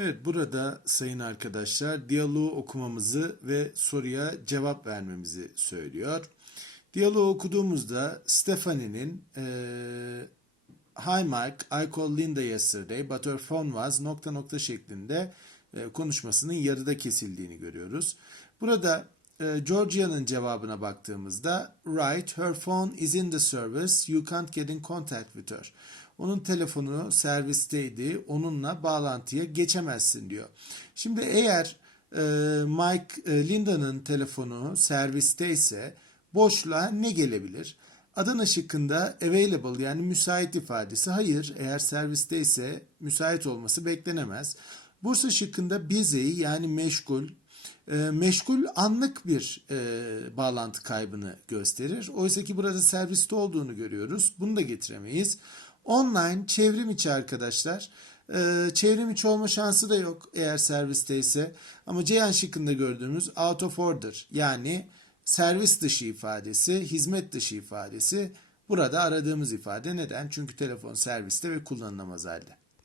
Evet burada sayın arkadaşlar diyaloğu okumamızı ve soruya cevap vermemizi söylüyor. Diyaloğu okuduğumuzda Stephanie'nin eee Hi Mike, I called Linda yesterday but her phone was nokta nokta şeklinde e, konuşmasının yarıda kesildiğini görüyoruz. Burada e, Georgia'nın cevabına baktığımızda right, her phone is in the service, you can't get in contact with her. Onun telefonu servisteydi, onunla bağlantıya geçemezsin diyor. Şimdi eğer e, Mike, e, Linda'nın telefonu servisteyse boşluğa ne gelebilir? Adana şıkkında available yani müsait ifadesi hayır eğer servisteyse müsait olması beklenemez. Bursa şıkkında busy yani meşgul. E, meşgul anlık bir e, bağlantı kaybını gösterir. Oysa ki burada serviste olduğunu görüyoruz. Bunu da getiremeyiz. Online çevrim içi arkadaşlar. E, çevrim içi olma şansı da yok eğer servisteyse. Ama Ceyhan şıkkında gördüğümüz out of order yani servis dışı ifadesi, hizmet dışı ifadesi burada aradığımız ifade. Neden? Çünkü telefon serviste ve kullanılamaz halde.